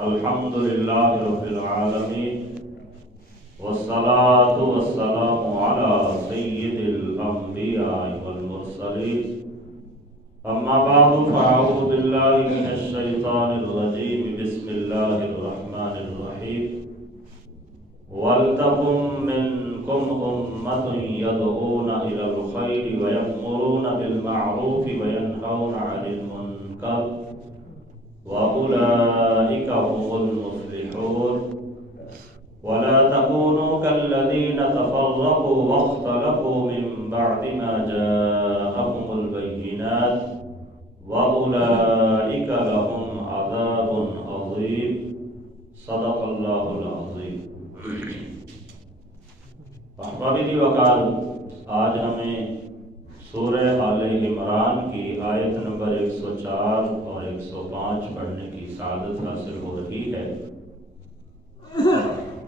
الحمد لله رب العالمين والصلاة والسلام على سيد الأنبياء والمرسلين أما بعد فأعوذ بالله من الشيطان الرجيم بسم الله الرحمن الرحيم وَلْتَكُن مِّنكُمْ أُمَّةٌ يَدْعُونَ إِلَى الْخَيْرِ وَيَأْمُرُونَ بِالْمَعْرُوفِ وَيَنْهَوْنَ عَنِ الْمُنكَرِ وَأُولَٰئِكَ هُمُ الْمُفْلِحُونَ وَلَا تَكُونُوا كَالَّذِينَ تَفَرَّقُوا وَاخْتَلَفُوا مِن بَعْدِ مَا جَاءَهُمُ الْبَيِّنَاتُ وَأُولَٰئِكَ لَهُمْ عَذَابٌ عَظِيمٌ صدق اللہ العظیم۔ احبابی وقال، آج ہمیں سورہ آل عمران کی آیت نمبر 104 اور 105 پڑھنے کی سعادت حاصل ہو رہی ہے۔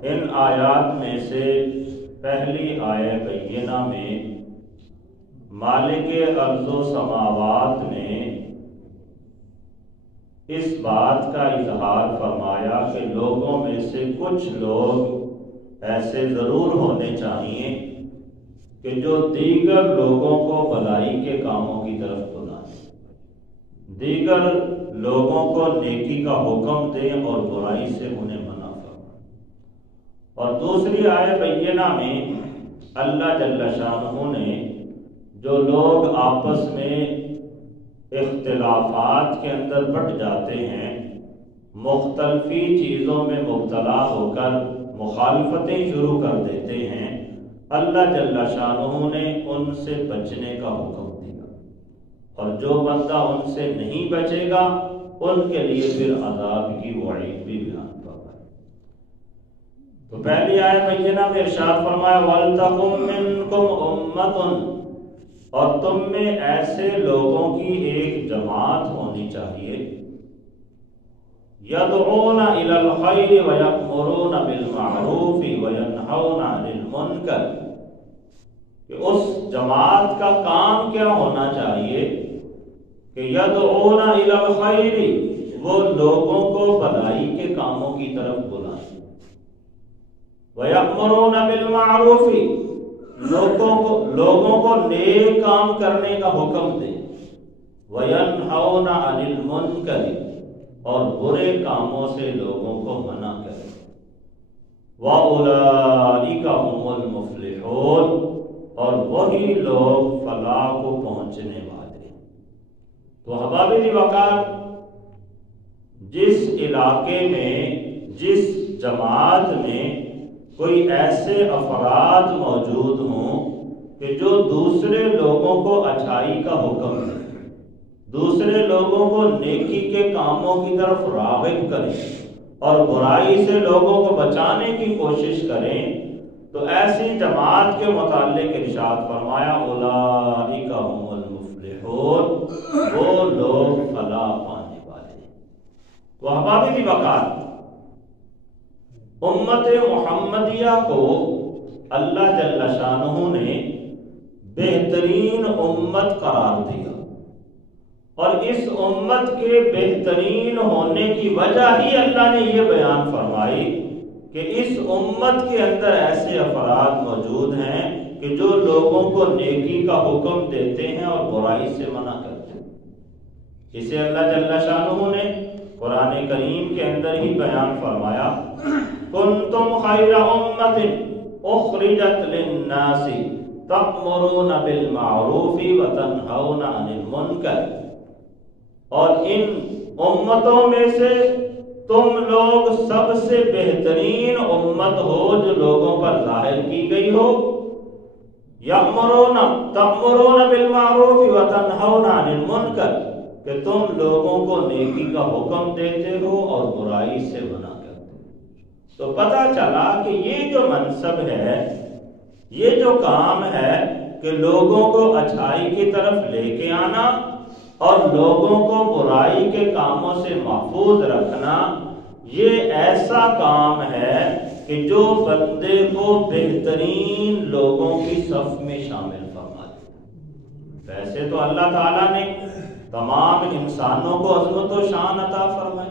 ان آیات میں سے پہلی آیت بینہ میں مالک ارض و سماوات نے اس بات کا اظہار فرمایا کہ لوگوں میں سے کچھ لوگ ایسے ضرور ہونے چاہیے کہ جو دیگر لوگوں کو بھلائی کے کاموں کی طرف بلائیں، دیگر لوگوں کو نیکی کا حکم دیں اور برائی سے انہیں منع فرمائیں۔ اور دوسری آیت بینہ میں اللہ جل شانہ نے جو لوگ آپس میں اختلافات کے اندر بٹ جاتے ہیں، مختلفی چیزوں میں مبتلا ہو کر مخالفتیں شروع کر دیتے ہیں، اللہ جل شانہ نے ان سے بچنے کا حکم دیا، اور جو بندہ ان سے نہیں بچے گا ان کے لیے پھر عذاب کی وعید بھی بیان فرمائی۔ تو پہلی آیت بینہ میں ارشاد فرمایا وَلْتَكُن مِّنكُمْ أُمَّةٌ، اور تم میں ایسے لوگوں کی ایک جماعت ہونی چاہیے، يَدْعُونَ إِلَى الْخَيْرِ وَيَأْمُرُونَ بِالْمَعْرُوفِ وَيَنْهَوْنَ عَنِ الْمُنكَرِ، کہ اس جماعت کا کام کیا ہونا چاہیے کہ يَدْعُونَ إِلَى الْخَيْرِ، وہ لوگوں کو بھلائی کے کاموں کی طرف بلائیں، وَيَأْمُرُونَ بِالْمَعْرُوفِ، لوگوں کو نیک کام کرنے کا حکم دے، وَيَنْهَوْنَ عَنِ الْمُنكَرِ، اور برے کاموں سے لوگوں کو منع کرے، وَأُولَئِكَ هُمُ الْمُفْلِحُونَ، اور وہی لوگ فلاح کو پہنچنے والے ہیں۔ تو احبابی وقار، جس علاقے میں، جس جماعت میں کوئی ایسے افراد موجود ہوں کہ جو دوسرے لوگوں کو اچھائی کا حکم دیں، دوسرے لوگوں کو نیکی کے کاموں کی طرف راغب کریں اور برائی سے لوگوں کو بچانے کی کوشش کریں، تو ایسی جماعت کے متعلق ارشاد فرمایا اولئک هم المفلحون، وہ لوگ فلاح پانے والے ہیں۔ تو احبابی کی وقار، امت محمدیہ کو اللہ جل شانہ نے بہترین امت قرار دیا، اور اس امت کے بہترین ہونے کی وجہ ہی اللہ نے یہ بیان فرمائی کہ اس امت کے اندر ایسے افراد موجود ہیں کہ جو لوگوں کو نیکی کا حکم دیتے ہیں اور برائی سے منع کرتے ہیں۔ اسے اللہ جل شانہ نے قرآن کریم کے اندر ہی بیان فرمایا کنتم خیر امت اخرجت للناس تأمرون بالمعروف وتنہون عن المنکر، اور ان امتوں میں سے تم لوگ سب سے بہترین امت ہو جو لوگوں پر ظاہر کی گئی ہو، تأمرون بالمعروف وتنہون عن المنکر، کہ تم لوگوں کو نیکی کا حکم دیتے ہو اور برائی سے منع کرتے ہو۔ تو پتہ چلا کہ یہ جو منصب ہے، یہ جو کام ہے کہ لوگوں کو اچھائی کی طرف لے کے آنا اور لوگوں کو برائی کے کاموں سے محفوظ رکھنا، یہ ایسا کام ہے کہ جو بندے کو بہترین لوگوں کی صف میں شامل فرما دے۔ ویسے تو اللہ تعالیٰ نے تمام انسانوں کو عظمت و شان عطا فرمائی،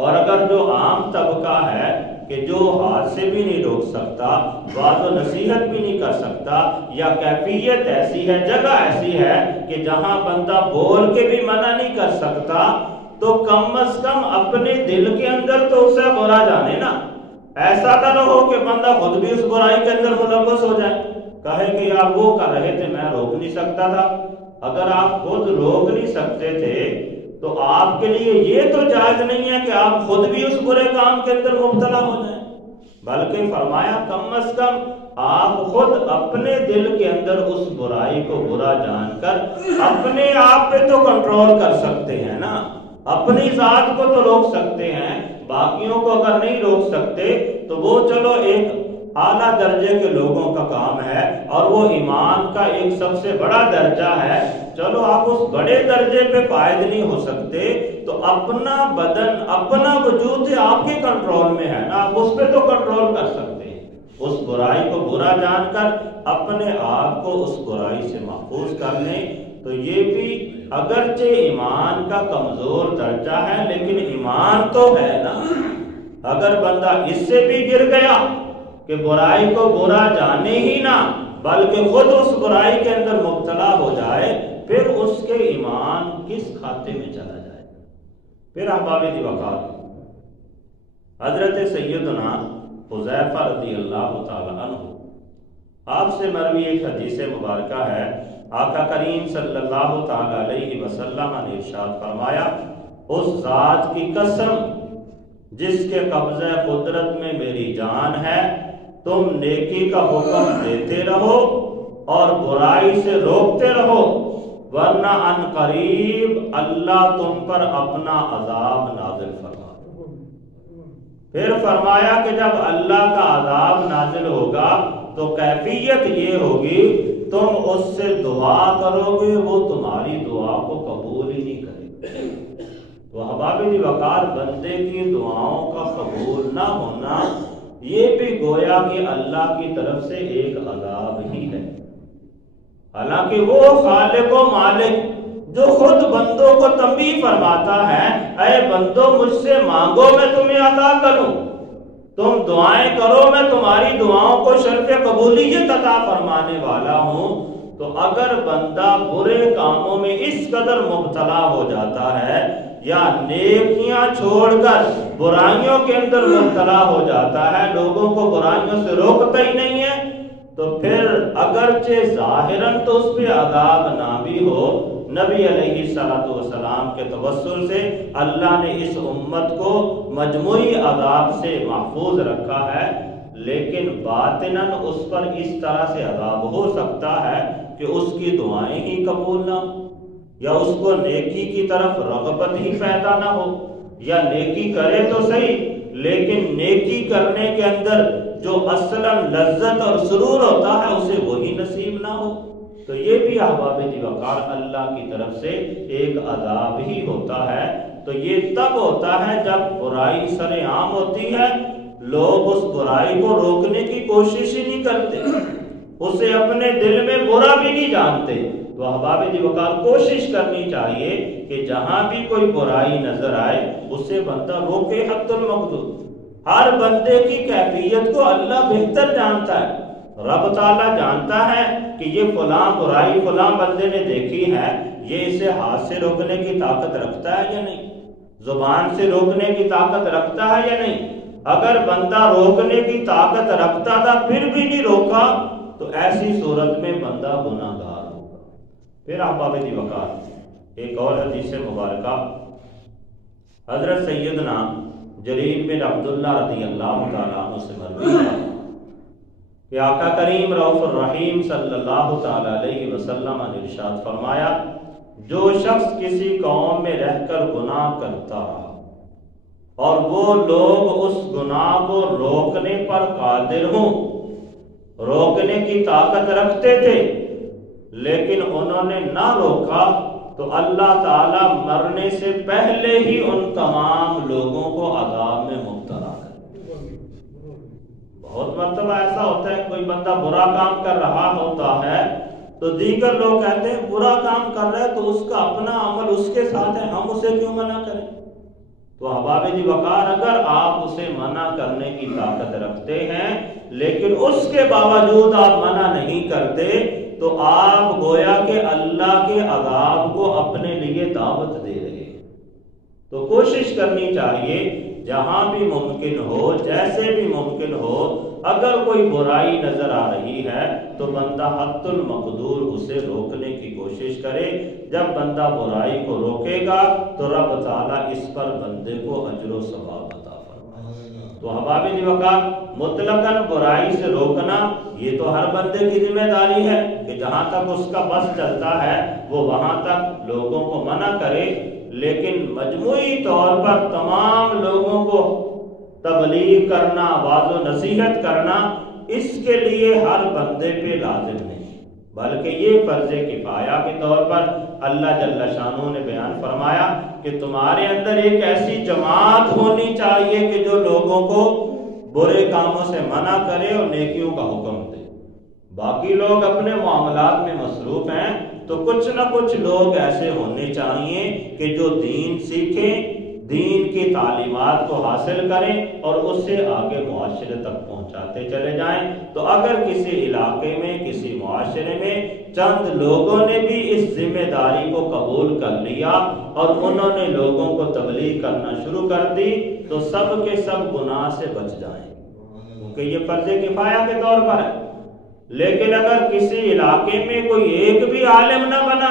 اور اگر جو عام طبقہ ہے کہ جو ہاتھ سے بھی نہیں روک سکتا، واضح و نصیحت بھی نہیں کر سکتا، یا کیفیت ایسی ہے، جگہ ایسی ہے کہ جہاں بندہ بول کے بھی منع نہیں کر سکتا، تو کم از کم اپنے دل کے اندر تو اسے برا جانے نا۔ ایسا تو نہ ہو کہ بندہ خود بھی اس برائی کے اندر ملوث ہو جائے، کہے کہ یار وہ کر رہے تھے میں روک نہیں سکتا تھا۔ اگر آپ خود روک نہیں سکتے تھے تو آپ کے لیے یہ تو جائز نہیں ہے کہ آپ خود بھی اس برے کام کے اندر مبتلا ہو جائیں، بلکہ فرمایا کم از کم آپ خود اپنے دل کے اندر اس برائی کو برا جان کر اپنے آپ پہ تو کنٹرول کر سکتے ہیں نا، اپنی ذات کو تو روک سکتے ہیں، باقیوں کو اگر نہیں روک سکتے تو وہ چلو ایک اعلیٰ درجے کے لوگوں کا کام ہے، اور وہ ایمان کا ایک سب سے بڑا درجہ ہے، چلو آپ اس بڑے درجے پہ فائد نہیں ہو سکتے تو اپنا بدن اپنا وجود آپ کے کنٹرول میں ہے نا، آپ اس پہ تو کنٹرول کر سکتے ہیں، اس برائی کو برا جان کر اپنے آپ کو اس برائی سے محفوظ کر لیں۔ تو یہ بھی اگرچہ ایمان کا کمزور درجہ ہے لیکن ایمان تو ہے نا۔ اگر بندہ اس سے بھی گر گیا کہ برائی کو برا جانے ہی نہ بلکہ خود اس برائی کے اندر مبتلا ہو جائے، پھر اس کے ایمان کس کھاتے میں چلا جائے۔ پھر احباب دی وقار حضرت سیدنا حذیفہ رضی اللہ تعالی عنہ آپ سے مروی ایک حدیث مبارکہ ہے، آقا کریم صلی اللہ تعالی علیہ وسلم نے ارشاد فرمایا، اس ذات کی قسم جس کے قبضہ قدرت میں میری جان ہے، تم نیکی کا حکم دیتے رہو اور برائی سے روکتے رہو، ورنہ ان قریب اللہ تم پر اپنا عذاب نازل فرما۔ پھر فرمایا کہ جب اللہ کا عذاب نازل ہوگا تو کیفیت یہ ہوگی تم اس سے دعا کرو گے، وہ تمہاری دعا کو قبول ہی نہیں کرے۔ تو احباب دی وقار بندے کی دعاؤں کا قبول نہ ہونا یہ بھی گویا کہ اللہ کی طرف سے ایک عذاب ہی ہے، حالانکہ وہ خالق و مالک جو خود بندوں کو تنبیہ فرماتا ہے، اے بندو مجھ سے مانگو میں تمہیں عطا کروں، تم دعائیں کرو میں تمہاری دعاؤں کو شرف قبولیت عطا فرمانے والا ہوں۔ تو اگر بندہ برے کاموں میں اس قدر مبتلا ہو جاتا ہے یا نیکیاں چھوڑ کر برائیوں کے اندر مبتلا ہو جاتا ہے، لوگوں کو برائیوں سے روکتا ہی نہیں ہے، تو پھر اگرچہ ظاہراً تو اس پہ عذاب نہ بھی ہو، نبی علیہ السلام کے توسل سے اللہ نے اس امت کو مجموعی عذاب سے محفوظ رکھا ہے، لیکن باطناً اس پر اس طرح سے عذاب ہو سکتا ہے کہ اس کی دعائیں ہی قبول نہ ہو، یا اس کو نیکی کی طرف رغبت ہی پیدا نہ ہو، یا نیکی کرے تو صحیح لیکن نیکی کرنے کے اندر جو اصلاً لذت اور سرور ہوتا ہے اسے وہی نصیب نہ ہو۔ تو یہ بھی احباب دی وقار اللہ کی طرف سے ایک عذاب ہی ہوتا ہے۔ تو یہ تب ہوتا ہے جب برائی سر عام ہوتی ہے، لوگ اس برائی کو روکنے کی کوشش ہی نہیں کرتے، اسے اپنے دل میں برا بھی نہیں جانتے۔ تو احباب دی وقار کوشش کرنی چاہیے کہ جہاں بھی کوئی برائی نظر آئے اسے بندہ روکے حد المقدور۔ ہر بندے کی کیفیت کو اللہ بہتر جانتا ہے، رب تعالیٰ جانتا ہے کہ یہ فلاں برائی فلاں بندے نے دیکھی ہے، یہ اسے ہاتھ سے روکنے کی طاقت رکھتا ہے یا نہیں، زبان سے روکنے کی طاقت رکھتا ہے یا نہیں۔ اگر بندہ روکنے کی طاقت رکھتا تھا پھر بھی نہیں روکا تو ایسی صورت میں بندہ گناہ گار ہوگا۔ پھر احباب دی وقار ایک اور حدیث مبارکہ حضرت سیدنا جریر بن عبداللہ رضی اللہ تعالیٰ عنہ سے مروی ہے کہ آقا کریم رؤوف الرحیم صلی اللہ تعالیٰ علیہ وسلم نے ارشاد فرمایا، جو شخص کسی قوم میں رہ کر گناہ کرتا رہا اور وہ لوگ اس گناہ کو روکنے پر قادر ہوں، روکنے کی طاقت رکھتے تھے لیکن انہوں نے نہ روکا، تو اللہ تعالیٰ مرنے سے پہلے ہی ان تمام لوگوں کو عذاب میں مبتلا کر۔ بہت مرتبہ ایسا ہوتا ہے کوئی بندہ برا کام کر رہا ہوتا ہے تو دیگر لوگ کہتے ہیں برا کام کر رہا ہے تو اس کا اپنا عمل اس کے ساتھ ہے، ہم اسے کیوں منع کریں۔ تو احباب جی وقار اگر آپ اسے منع کرنے کی طاقت رکھتے ہیں لیکن اس کے باوجود آپ منع نہیں کرتے تو آپ گویا کہ اللہ کے عذاب کو اپنے لیے دعوت دے رہے ہیں۔ تو کوشش کرنی چاہیے جہاں بھی ممکن ہو، جیسے بھی ممکن ہو، اگر کوئی برائی نظر آ رہی ہے تو بندہ حد المقدور اسے روکنے کی کوشش کرے۔ جب بندہ برائی کو روکے گا تو رب تعالیٰ اس پر بندے کو اجر و ثواب عطا فرمائے۔ تو احباب جی وقار مطلقاً برائی سے روکنا یہ تو ہر بندے کی ذمہ داری ہے کہ جہاں تک اس کا بس چلتا ہے وہ وہاں تک لوگوں کو منع کرے، لیکن مجموعی طور پر تمام لوگوں کو تبلیغ کرنا، واعظ و نصیحت کرنا اس کے لیے ہر بندے پہ لازم نہیں، بلکہ یہ فرض کفایہ کے طور پر اللہ جل شانہ نے بیان فرمایا کہ تمہارے اندر ایک ایسی جماعت ہونی چاہیے کہ جو لوگوں کو برے کاموں سے منع کرے اور نیکیوں کا حکم دے۔ باقی لوگ اپنے معاملات میں مصروف ہیں تو کچھ نہ کچھ لوگ ایسے ہونے چاہیے کہ جو دین سیکھیں، دین کی تعلیمات کو حاصل کریں اور اسے آگے معاشرے تک پہنچاتے چلے جائیں۔ تو اگر کسی علاقے میں، کسی معاشرے میں چند لوگوں نے بھی اس ذمہ داری کو قبول کر لیا اور انہوں نے لوگوں کو تبلیغ کرنا شروع کر دی تو سب کے سب گناہ سے بچ جائیں، کیونکہ یہ فرض کفایہ کے طور پر ہے۔ لیکن اگر کسی علاقے میں کوئی ایک بھی عالم نہ بنا،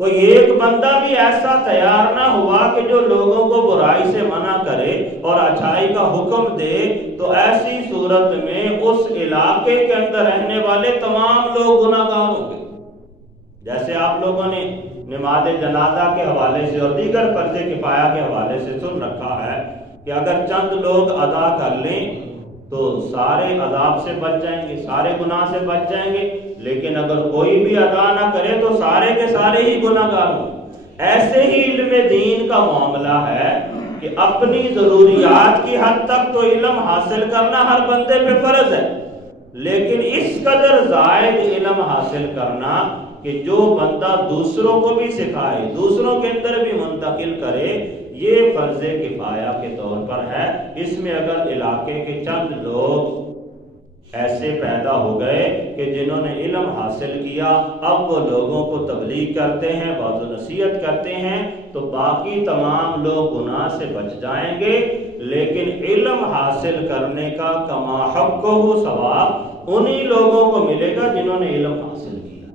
کوئی ایک بندہ بھی ایسا تیار نہ ہوا کہ جو لوگوں کو برائی سے منع کرے اور اچھائی کا حکم دے، تو ایسی صورت میں اس علاقے کے اندر رہنے والے تمام لوگ گناہ گار ہوں گے۔ جیسے آپ لوگوں نے نماز جنازہ کے حوالے سے اور دیگر فرض کفایہ کے حوالے سے سن رکھا ہے کہ اگر چند لوگ ادا کر لیں تو سارے عذاب سے بچ جائیں گے، سارے گناہ سے بچ جائیں گے، لیکن اگر کوئی بھی ادا نہ کرے تو سارے کے سارے ہی گناہ گار ہوں۔ ایسے ہی علم دین کا معاملہ ہے کہ اپنی ضروریات کی حد تک تو علم حاصل کرنا ہر بندے پہ فرض ہے، لیکن اس قدر زائد علم حاصل کرنا کہ جو بندہ دوسروں کو بھی سکھائے، دوسروں کے اندر بھی منتقل کرے، یہ فرض کفایہ کے طور پر ہے۔ اس میں اگر علاقے کے چند لوگ ایسے پیدا ہو گئے کہ جنہوں نے علم حاصل کیا، اب وہ لوگوں کو تبلیغ کرتے ہیں، واعظ و نصیحت کرتے ہیں، تو باقی تمام لوگ گناہ سے بچ جائیں گے، لیکن علم حاصل کرنے کا کما حقہ ثواب انہی لوگوں کو ملے گا جنہوں نے علم حاصل کیا۔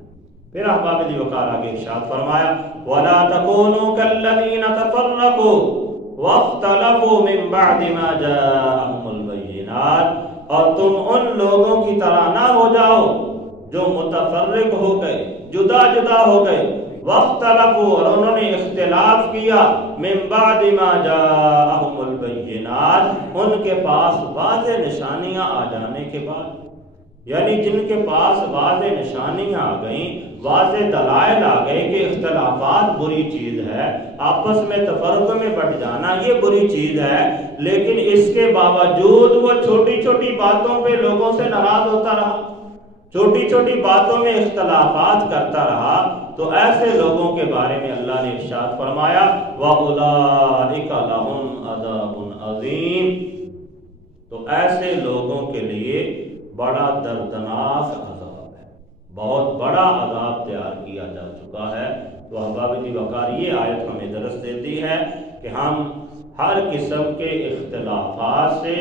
پھر احباب جی وقار آگے ارشاد فرمایا وَلَا تَكُونُوا كَالَّذِينَ تَفَرَّقُوا وَاخْتَلَفُوا مِن بَعْدِ مَا جَاءَهُمُ الْبَيِّنَاتُ، اور تم ان لوگوں کی طرح نہ ہو جاؤ جو متفرق ہو گئے، جدا جدا ہو گئے، وَاخْتَلَفُوا، اور انہوں نے اختلاف کیا، مِن بَعْدِ مَا جَاءَهُمُ الْبَيِّنَاتُ، ان کے پاس واضح نشانیاں آ جانے کے بعد، یعنی جن کے پاس واضح نشانیاں آ گئیں، واضح دلائل آ گئے کہ اختلافات بری چیز ہے، آپس میں تفرق میں بٹ جانا یہ بری چیز ہے، لیکن اس کے باوجود وہ چھوٹی چھوٹی باتوں پہ لوگوں سے ناراض ہوتا رہا، چھوٹی چھوٹی باتوں میں اختلافات کرتا رہا، تو ایسے لوگوں کے بارے میں اللہ نے ارشاد فرمایا وَأُولَئِكَ لَهُمْ عَذَابٌ عَظِيمٌ، تو ایسے لوگوں کے لیے بڑا دردناک عذاب ہے، بہت بڑا عذاب تیار کیا جا چکا ہے۔ تو احباب جی وقار یہ آیت ہمیں درس دیتی ہے کہ ہم ہر قسم کے اختلافات سے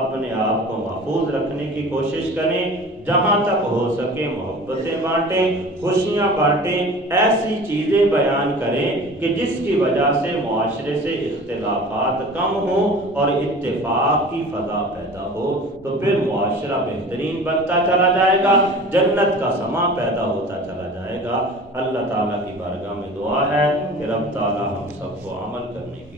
اپنے آپ کو محفوظ رکھنے کی کوشش کریں، جہاں تک ہو سکے محبتیں بانٹیں، خوشیاں بانٹیں، ایسی چیزیں بیان کریں کہ جس کی وجہ سے معاشرے سے اختلافات کم ہوں اور اتفاق کی فضا پیدا ہو، تو پھر معاشرہ بہترین بنتا چلا جائے گا، جنت کا سما پیدا ہوتا چلا جائے گا۔ اللہ تعالیٰ کی بارگاہ میں دعا ہے کہ رب تعالیٰ ہم سب کو عمل کرنے کی